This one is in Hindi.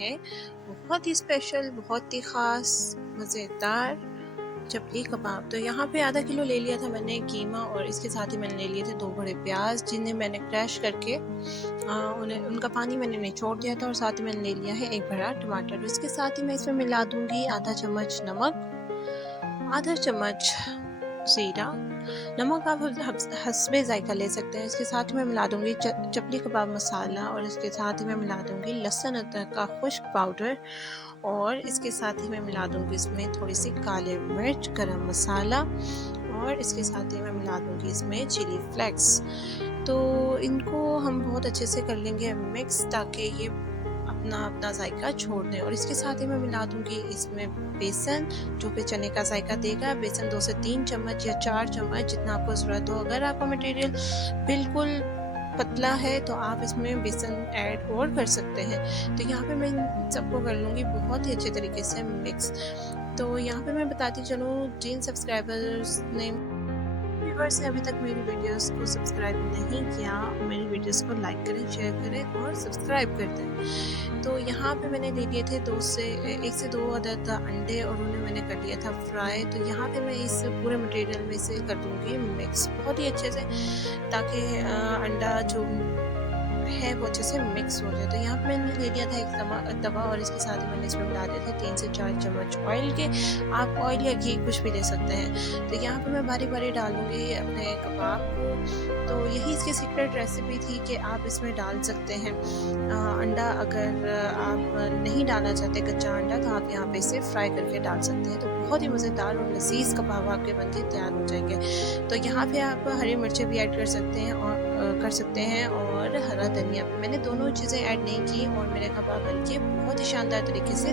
हैं बहुत ही स्पेशल, बहुत ही ख़ास, मज़ेदार चपली कबाब। तो यहाँ पे आधा किलो ले लिया था मैंने कीमा, और इसके साथ ही मैंने ले लिए थे 2 बड़े प्याज, जिन्हें मैंने क्रश करके उन्हें उनका पानी मैंने निचोड़ दिया था, और साथ ही मैंने ले लिया है 1 बड़ा टमाटर। इसके साथ ही मैं इसमें मिला दूँगी आधा चम्मच नमक, आधा चम्मच ज़ीरा। नमक आप हस्बे ज़ायका ले सकते हैं। इसके साथ ही मैं मिला दूँगी चपली कबाब मसाला, और इसके साथ ही मैं मिला दूँगी लहसुन अदरक का खुश्क पाउडर, और इसके साथ ही मैं मिला दूँगी इसमें थोड़ी सी काली मिर्च, गरम मसाला, और इसके साथ ही मैं मिला दूँगी इसमें चिली फ्लेक्स। तो इनको हम बहुत अच्छे से कर लेंगे मिक्स, ताकि ये अपना अपना जायका छोड़ दें। और इसके साथ ही मैं मिला दूँगी इसमें बेसन, जो कि चने का जायका देगा। बेसन 2 से 3 चम्मच या 4 चम्मच, जितना आपको ज़रूरत हो। अगर आपका मटेरियल बिल्कुल पतला है तो आप इसमें बेसन ऐड और कर सकते हैं। तो यहाँ पे मैं इन सबको कर लूँगी बहुत ही अच्छे तरीके से मिक्स। तो यहाँ पे मैं बताती चलूँ, जिन सब्सक्राइबर्स ने व्यूअर्स ने अभी तक मेरी वीडियोस को सब्सक्राइब नहीं किया, मेरी वीडियोस को लाइक करें, शेयर करें और सब्सक्राइब कर दें। तो यहाँ पे मैंने ले लिए थे 1 से 2 अदद अंडे, और उन्हें मैंने कर लिया था फ्राई। तो यहाँ पे मैं इस पूरे मटेरियल में से कर दूँगी मिक्स बहुत ही अच्छे से, ताकि अंडा जो है वो अच्छे से मिक्स हो जाए। तो यहाँ पे मैंने ले लिया था एक तवा, और इसके साथ ही मैंने इसमें मिला दिए थे 3 से 4 चम्मच ऑयल के। आप ऑयल या घी कुछ भी ले सकते हैं। तो यहाँ पे मैं बारी बारी डालूंगी अपने कबाब को। तो यही इसकी सीक्रेट रेसिपी थी कि आप इसमें डाल सकते हैं अंडा। अगर आप नहीं डालना चाहते कच्चा अंडा, तो आप यहाँ पे इसे फ्राई करके डाल सकते हैं। तो बहुत ही मज़ेदार और लजीज कबाब आपके बनके तैयार हो जाएंगे। तो यहाँ पे आप हरी मिर्चें भी ऐड कर सकते हैं, और हरा धनिया। मैंने दोनों चीज़ें ऐड नहीं की, और मेरे कबाब बनके बहुत ही शानदार तरीके से